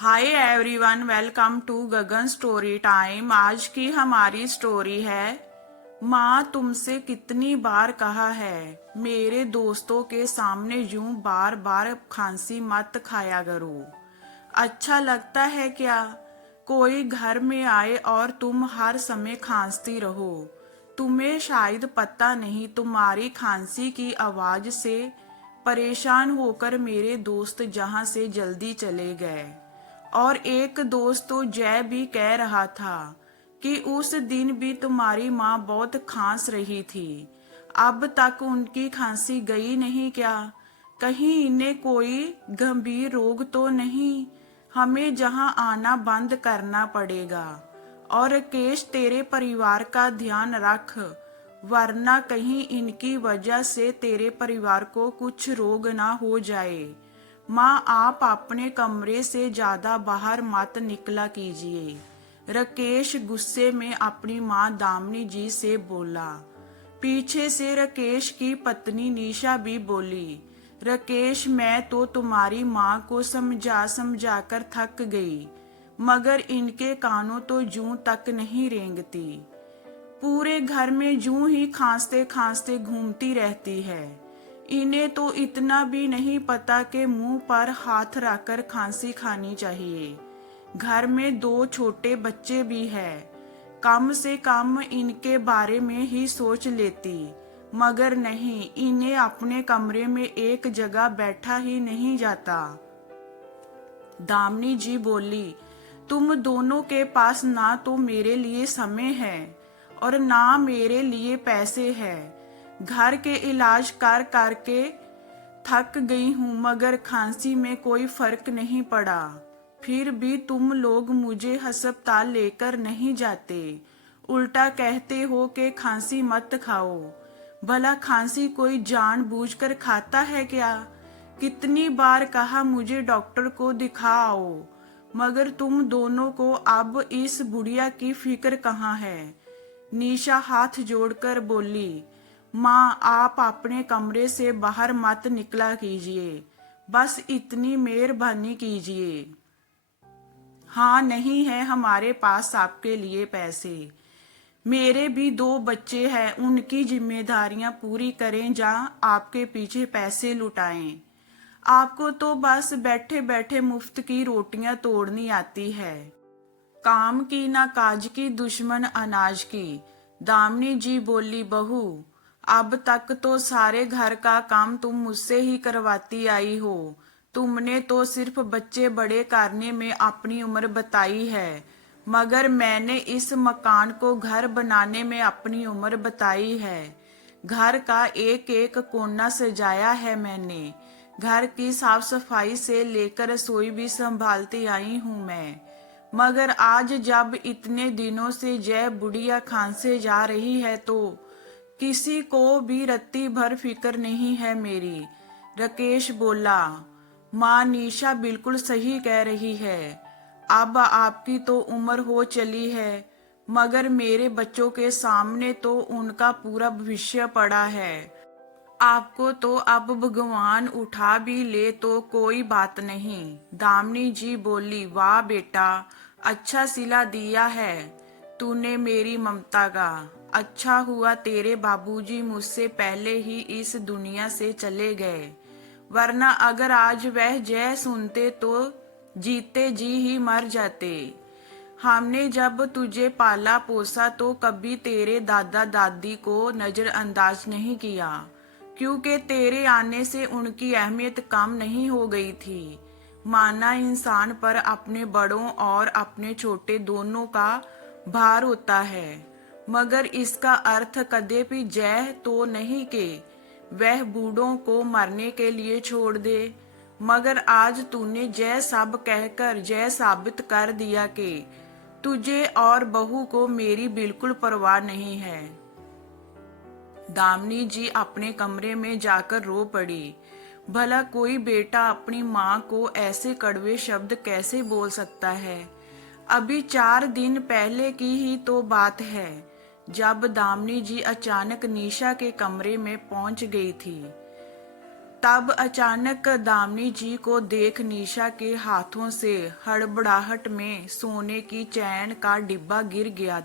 Hi everyone, welcome to Gagan story time. आज की हमारी स्टोरी है माँ तुमसे कितनी बार कहा है मेरे दोस्तों के सामने यूं बार बार खांसी मत खाया करो। अच्छा लगता है क्या कोई घर में आए और तुम हर समय खांसती रहो। तुम्हें शायद पता नहीं, तुम्हारी खांसी की आवाज से परेशान होकर मेरे दोस्त जहां से जल्दी चले गए। और एक दोस्त तो जय भी कह रहा था कि उस दिन भी तुम्हारी माँ बहुत खांस रही थी। अब तक उनकी खांसी गई नहीं क्या? कहीं इन्हें कोई गंभीर रोग तो नहीं? हमें जहाँ आना बंद करना पड़ेगा। और राकेश, तेरे परिवार का ध्यान रख, वरना कहीं इनकी वजह से तेरे परिवार को कुछ रोग ना हो जाए। माँ, आप अपने कमरे से ज्यादा बाहर मत निकला कीजिए। राकेश गुस्से में अपनी माँ दामिनी जी से बोला। पीछे से राकेश की पत्नी निशा भी बोली, राकेश, मैं तो तुम्हारी माँ को समझा समझा कर थक गई, मगर इनके कानों तो जूं तक नहीं रेंगती। पूरे घर में जूं ही खांसते खांसते घूमती रहती है। इन्हें तो इतना भी नहीं पता कि मुंह पर हाथ रखकर खांसी खानी चाहिए। घर में दो छोटे बच्चे भी हैं, कम से कम इनके बारे में ही सोच लेती, मगर नहीं, इन्हें अपने कमरे में एक जगह बैठा ही नहीं जाता। दामिनी जी बोली, तुम दोनों के पास ना तो मेरे लिए समय है और ना मेरे लिए पैसे है। घर के इलाज कर करके थक गई हूँ, मगर खांसी में कोई फर्क नहीं पड़ा। फिर भी तुम लोग मुझे अस्पताल लेकर नहीं जाते, उल्टा कहते हो कि खांसी मत खाओ। भला खांसी कोई जानबूझकर खाता है क्या? कितनी बार कहा मुझे डॉक्टर को दिखाओ, मगर तुम दोनों को अब इस बुढ़िया की फिक्र कहाँ है? निशा हाथ जोड़कर बोली, माँ, आप अपने कमरे से बाहर मत निकला कीजिए, बस इतनी मेहरबानी कीजिए। हाँ, नहीं है हमारे पास आपके लिए पैसे। मेरे भी दो बच्चे हैं, उनकी जिम्मेदारियां पूरी करें या आपके पीछे पैसे लुटाएं। आपको तो बस बैठे बैठे मुफ्त की रोटियां तोड़नी आती है। काम की ना काज की, दुश्मन अनाज की। दामिनी जी बोली, बहू, अब तक तो सारे घर का काम तुम मुझसे ही करवाती आई हो। तुमने तो सिर्फ बच्चे बड़े करने में अपनी उम्र बताई है, मगर मैंने इस मकान को घर बनाने में अपनी उम्र बताई है। घर का एक एक कोना सजाया है मैंने। घर की साफ सफाई से लेकर रसोई भी संभालती आई हूँ मैं। मगर आज जब इतने दिनों से जय बुढ़िया खांसे जा रही है तो किसी को भी रत्ती भर फिक्र नहीं है मेरी। राकेश बोला, माँ, निशा बिल्कुल सही कह रही है। अब आपकी तो उम्र हो चली है, मगर मेरे बच्चों के सामने तो उनका पूरा भविष्य पड़ा है। आपको तो अब भगवान उठा भी ले तो कोई बात नहीं। दामिनी जी बोली, वाह बेटा, अच्छा सिला दिया है तूने मेरी ममता का। अच्छा हुआ तेरे बाबूजी मुझसे पहले ही इस दुनिया से चले गए, वरना अगर आज वह जय सुनते तो जीते जी ही मर जाते। हमने जब तुझे पाला पोसा तो कभी तेरे दादा दादी को नजरअंदाज नहीं किया, क्योंकि तेरे आने से उनकी अहमियत कम नहीं हो गई थी। माना इंसान पर अपने बड़ों और अपने छोटे दोनों का भार होता है, मगर इसका अर्थ कदे भी जय तो नहीं कि वह बूढ़ों को मरने के लिए छोड़ दे। मगर आज तूने जय सब कहकर जय साबित कर दिया कि तुझे और बहू को मेरी बिल्कुल परवाह नहीं है। दामिनी जी अपने कमरे में जाकर रो पड़ी। भला कोई बेटा अपनी माँ को ऐसे कड़वे शब्द कैसे बोल सकता है? अभी 4 दिन पहले की ही तो बात है, जब दामिनी जी अचानक निशा के कमरे में पहुंच गई थी। तब अचानक दामिनी जी को देख निशा के हाथों से हड़बड़ाहट में सोने की चैन का डिब्बा गिर गया,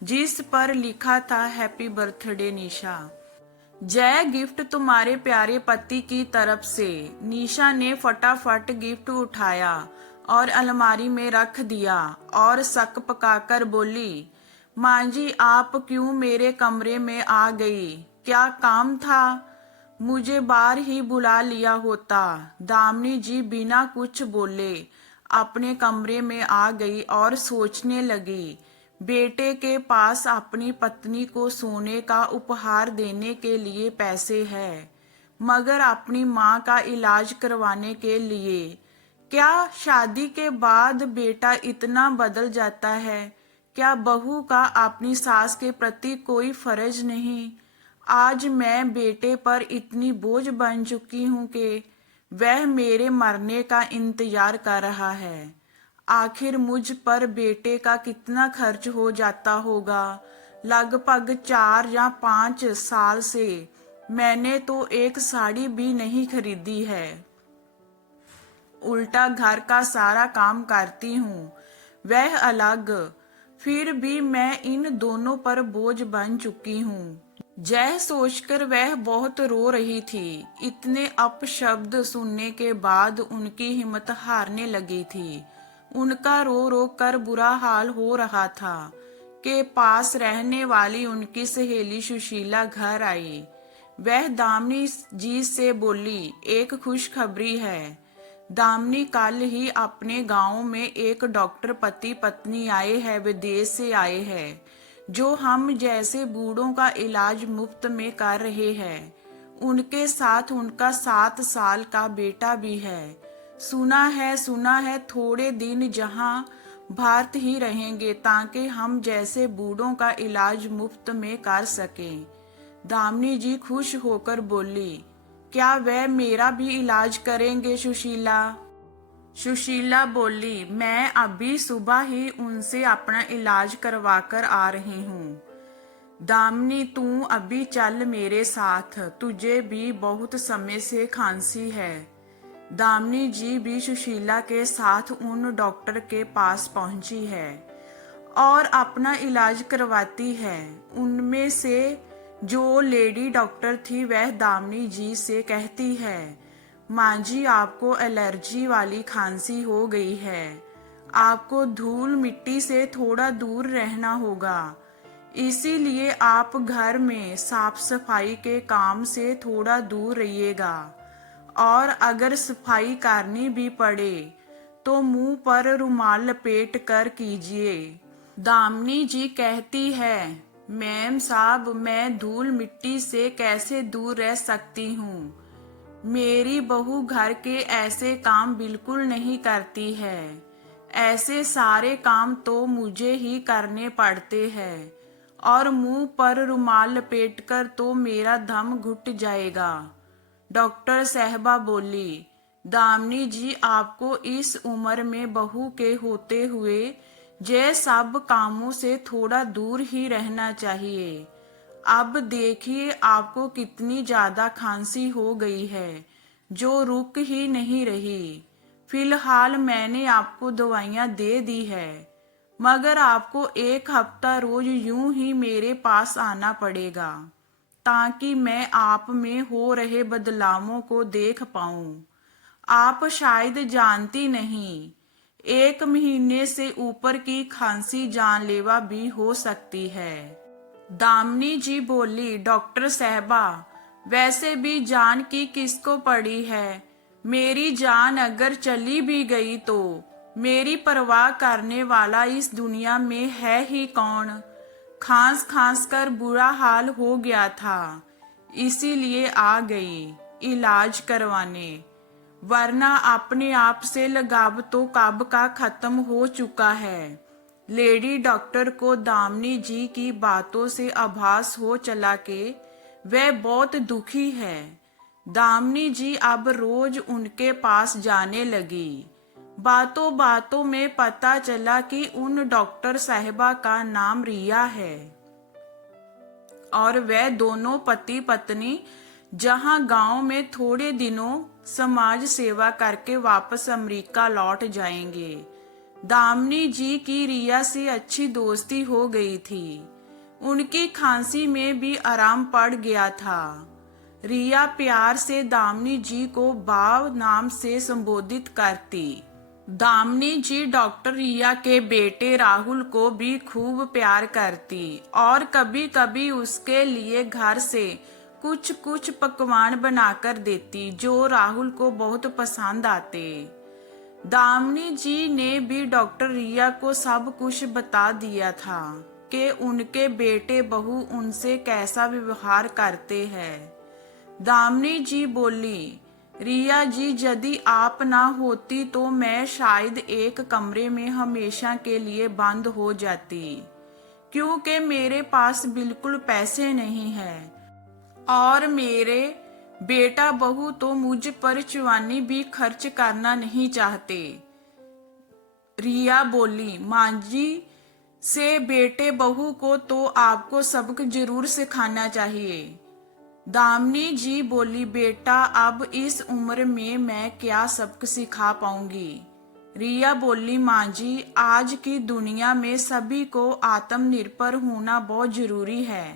जिस पर लिखा था हैप्पी बर्थडे निशा। जय, गिफ्ट तुम्हारे प्यारे पति की तरफ से। निशा ने फटाफट गिफ्ट उठाया और अलमारी में रख दिया और शक पकाकर बोली, माँ जी आप क्यों मेरे कमरे में आ गई? क्या काम था? मुझे बाहर ही बुला लिया होता। दामिनी जी बिना कुछ बोले अपने कमरे में आ गई और सोचने लगी, बेटे के पास अपनी पत्नी को सोने का उपहार देने के लिए पैसे है, मगर अपनी माँ का इलाज करवाने के लिए क्या शादी के बाद बेटा इतना बदल जाता है? क्या बहू का अपनी सास के प्रति कोई फर्ज नहीं? आज मैं बेटे पर इतनी बोझ बन चुकी हूँ कि वह मेरे मरने का इंतजार कर रहा है। आखिर मुझ पर बेटे का कितना खर्च हो जाता होगा? लगभग 4 या 5 साल से मैंने तो एक साड़ी भी नहीं खरीदी है। उल्टा घर का सारा काम करती हूँ, वह अलग। फिर भी मैं इन दोनों पर बोझ बन चुकी हूँ। जय सोचकर वह बहुत रो रही थी। इतने अपशब्द सुनने के बाद उनकी हिम्मत हारने लगी थी। उनका रो रो कर बुरा हाल हो रहा था कि पास रहने वाली उनकी सहेली सुशीला घर आई। वह दामिनी जी से बोली, एक खुशखबरी है। दामिनी कल ही अपने गांव में एक डॉक्टर पति पत्नी आए हैं, विदेश से आए हैं, जो हम जैसे बूढ़ों का इलाज मुफ्त में कर रहे हैं। उनके साथ उनका 7 साल का बेटा भी है। सुना है थोड़े दिन जहां भारत ही रहेंगे ताकि हम जैसे बूढ़ों का इलाज मुफ्त में कर सकें। दामिनी जी खुश होकर बोली, क्या वह मेरा भी इलाज करेंगे सुशीला? सुशीला बोली, मैं अभी सुबह ही उनसे अपना इलाज करवा कर आ रही हूँ। दामिनी तू अभी चल मेरे साथ, तुझे भी बहुत समय से खांसी है। दामिनी जी भी सुशीला के साथ उन डॉक्टर के पास पहुंची है और अपना इलाज करवाती है। उनमें से जो लेडी डॉक्टर थी वह दामिनी जी से कहती है, माँ जी आपको एलर्जी वाली खांसी हो गई है, आपको धूल मिट्टी से थोड़ा दूर रहना होगा, इसीलिए आप घर में साफ सफाई के काम से थोड़ा दूर रहिएगा और अगर सफाई करनी भी पड़े तो मुंह पर रुमाल लपेट कर कीजिए। दामिनी जी कहती है, मैम साहब मैं धूल मिट्टी से कैसे दूर रह सकती हूँ? मेरी बहू घर के ऐसे काम बिल्कुल नहीं करती है। ऐसे सारे काम तो मुझे ही करने पड़ते हैं और मुंह पर रुमाल लपेटकर तो मेरा दम घुट जाएगा। डॉक्टर साहबा बोली, दामिनी जी आपको इस उम्र में बहू के होते हुए ये सब कामों से थोड़ा दूर ही रहना चाहिए। अब देखिए आपको कितनी ज्यादा खांसी हो गई है जो रुक ही नहीं रही। फिलहाल मैंने आपको दवाइयाँ दे दी है, मगर आपको 1 हफ्ता रोज यूं ही मेरे पास आना पड़ेगा ताकि मैं आप में हो रहे बदलावों को देख पाऊं। आप शायद जानती नहीं, 1 महीने से ऊपर की खांसी जानलेवा भी हो सकती है। दामिनी जी बोली, डॉक्टर साहबा वैसे भी जान की किसको पड़ी है? मेरी जान अगर चली भी गई तो मेरी परवाह करने वाला इस दुनिया में है ही कौन? खांस खांस कर बुरा हाल हो गया था, इसीलिए आ गई इलाज करवाने, वरना अपने आप से लगाव तो कब का खत्म हो चुका है। लेडी डॉक्टर को दामिनी जी की बातों से आभास हो चला कि वह बहुत दुखी है। दामिनी जी अब रोज उनके पास जाने लगी। बातों बातों में पता चला कि उन डॉक्टर साहिबा का नाम रिया है और वह दोनों पति पत्नी जहां गांव में थोड़े दिनों समाज सेवा करके वापस अमेरिका लौट जाएंगे। दामिनी जी की रिया से अच्छी दोस्ती हो गई थी। उनकी खांसी में भी आराम पड़ गया था। रिया प्यार से दामिनी जी को बाव नाम से संबोधित करती। दामिनी जी डॉक्टर रिया के बेटे राहुल को भी खूब प्यार करती और कभी कभी उसके लिए घर से कुछ कुछ पकवान बनाकर देती जो राहुल को बहुत पसंद आते। दामिनी जी ने भी डॉक्टर रिया को सब कुछ बता दिया था कि उनके बेटे बहू उनसे कैसा व्यवहार करते हैं। दामिनी जी बोली, रिया जी यदि आप ना होती तो मैं शायद एक कमरे में हमेशा के लिए बंद हो जाती, क्योंकि मेरे पास बिल्कुल पैसे नहीं हैं और मेरे बेटा बहू तो मुझ पर चुवानी भी खर्च करना नहीं चाहते। रिया बोली, माँ जी से बेटे बहू को तो आपको सबक जरूर सिखाना चाहिए। दामिनी जी बोली, बेटा अब इस उम्र में मैं क्या सबक सिखा पाऊंगी। रिया बोली, माँ जी आज की दुनिया में सभी को आत्मनिर्भर होना बहुत जरूरी है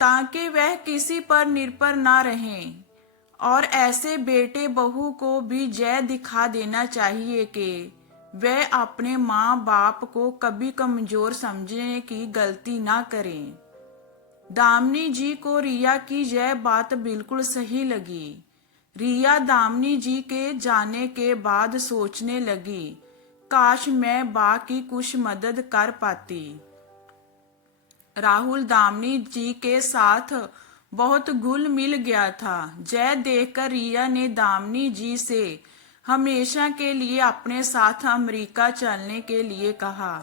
ताकि वह किसी पर निर्भर ना रहें, और ऐसे बेटे बहू को भी जय दिखा देना चाहिए कि वह अपने माँ बाप को कभी कमजोर समझने की गलती ना करें। दामिनी जी को रिया की यह बात बिल्कुल सही लगी। रिया दामिनी जी के जाने के बाद सोचने लगी, काश मैं बा की कुछ मदद कर पाती। राहुल दामिनी जी के साथ बहुत घुल मिल गया था। जय देखकर रिया ने दामिनी जी से हमेशा के लिए अपने साथ अमेरिका चलने के लिए कहा।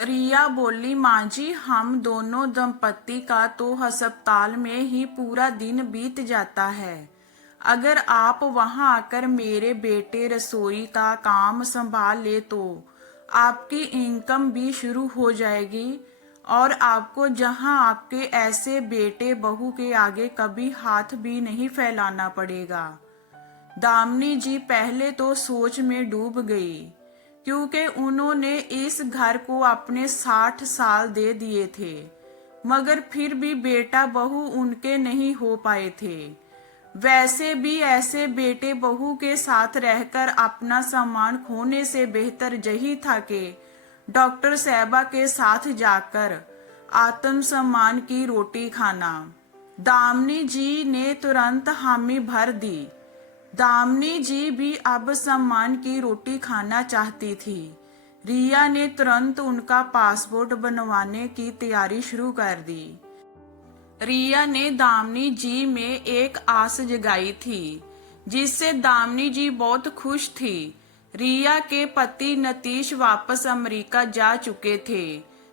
रिया बोली, माँ जी हम दोनों दंपति का तो अस्पताल में ही पूरा दिन बीत जाता है। अगर आप वहां आकर मेरे बेटे रसोई का काम संभाल ले तो आपकी इनकम भी शुरू हो जाएगी और आपको जहां आपके ऐसे बेटे बहू के आगे कभी हाथ भी नहीं फैलाना पड़ेगा। दामिनी जी पहले तो सोच में डूब गई, क्योंकि उन्होंने इस घर को अपने 60 साल दे दिए थे, मगर फिर भी बेटा बहू उनके नहीं हो पाए थे। वैसे भी ऐसे बेटे बहू के साथ रहकर अपना सम्मान खोने से बेहतर यही था कि डॉक्टर साहबा के साथ जाकर आत्मसम्मान की रोटी खाना। दामिनी जी ने तुरंत हामी भर दी। दामिनी जी भी अब सम्मान की रोटी खाना चाहती थी। रिया ने तुरंत उनका पासपोर्ट बनवाने की तैयारी शुरू कर दी। रिया ने दामिनी जी में एक आस जगाई थी, जिससे दामिनी जी बहुत खुश थी। रिया के पति नतीश वापस अमेरिका जा चुके थे।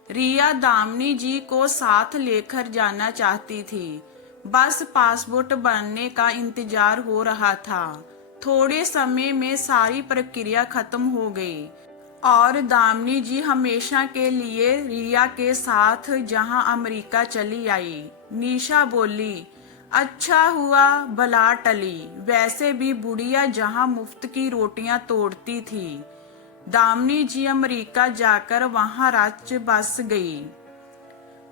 रिया दामिनी जी को साथ लेकर जाना चाहती थी। बस पासपोर्ट बनने का इंतजार हो रहा था। थोड़े समय में सारी प्रक्रिया खत्म हो गई और दामिनी जी हमेशा के लिए रिया के साथ जहां अमेरिका चली आई। निशा बोली, अच्छा हुआ बला टली, वैसे भी बुढ़िया जहां मुफ्त की रोटियां तोड़ती थी। दामिनी जी अमेरिका जाकर वहां रात बस गई।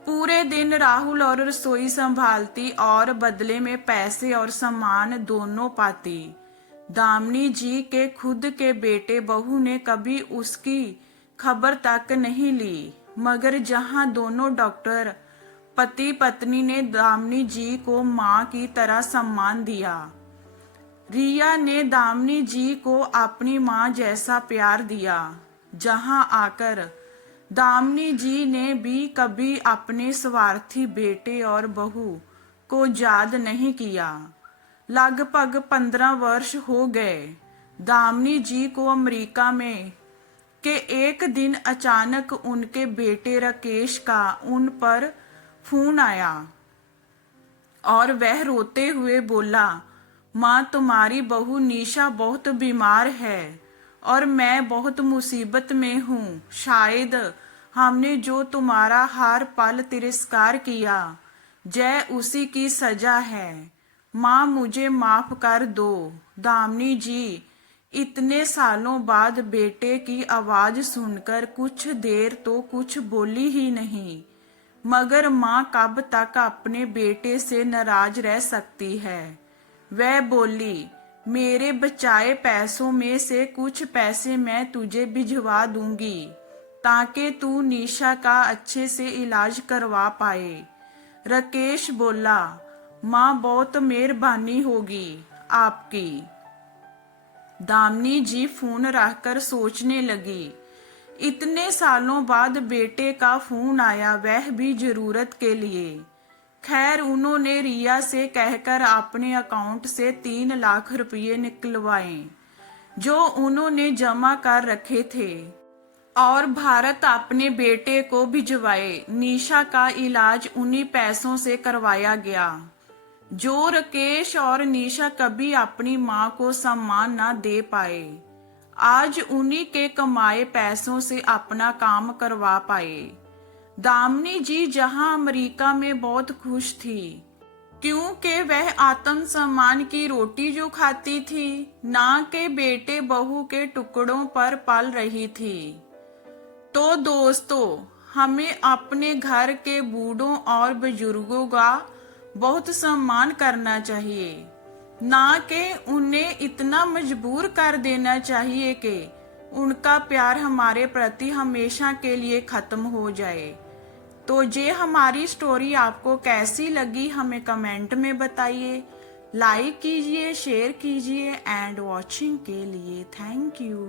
पूरे दिन राहुल और रसोई संभालती और बदले में पैसे और सामान दोनों पाती। दामिनी जी के खुद के बेटे बहू ने कभी उसकी खबर तक नहीं ली, मगर जहां दोनों डॉक्टर पति पत्नी ने दामिनी जी को मां की तरह सम्मान दिया, रिया ने दामिनी जी को अपनी मां जैसा प्यार दिया। जहां आकर दामिनी जी ने भी कभी अपने स्वार्थी बेटे और बहू को याद नहीं किया। लगभग 15 वर्ष हो गए। दामिनी जी को अमेरिका में के एक दिन अचानक उनके बेटे राकेश का उन पर फोन आया और वह रोते हुए बोला, माँ तुम्हारी बहू निशा बहुत बीमार है और मैं बहुत मुसीबत में हूँ। शायद हमने जो तुम्हारा हर पल तिरस्कार किया, जय उसी की सजा है। माँ मुझे माफ कर दो। दामिनी जी इतने सालों बाद बेटे की आवाज सुनकर कुछ देर तो कुछ बोली ही नहीं, मगर माँ कब तक अपने बेटे से नाराज रह सकती है। वह बोली, मेरे बचाए पैसों में से कुछ पैसे मैं तुझे भिजवा दूंगी ताकि तू निशा का अच्छे से इलाज करवा पाए। राकेश बोला, माँ बहुत मेहरबानी होगी आपकी। दामिनी जी फोन रखकर सोचने लगी। इतने सालों बाद बेटे का फोन आया, वह भी जरूरत के लिए। खैर उन्होंने रिया से कहकर अपने अकाउंट से 3 लाख रुपये निकलवाए जो उन्होंने जमा कर रखे थे, और भारत अपने बेटे को भिजवाए। निशा का इलाज उन्हीं पैसों से करवाया गया जो राकेश और निशा कभी अपनी माँ को सम्मान न दे पाए। आज उन्हीं के कमाए पैसों से अपना काम करवा पाए। दामिनी जी जहां अमेरिका में बहुत खुश थी, क्योंकि वह आत्मसम्मान की रोटी जो खाती थी, ना के बेटे बहू के टुकड़ों पर पल रही थी। तो दोस्तों, हमें अपने घर के बूढ़ों और बुजुर्गों का बहुत सम्मान करना चाहिए, ना कि उन्हें इतना मजबूर कर देना चाहिए कि उनका प्यार हमारे प्रति हमेशा के लिए खत्म हो जाए। तो ये हमारी स्टोरी आपको कैसी लगी हमें कमेंट में बताइए। लाइक कीजिए, शेयर कीजिए एंड वॉचिंग के लिए थैंक यू।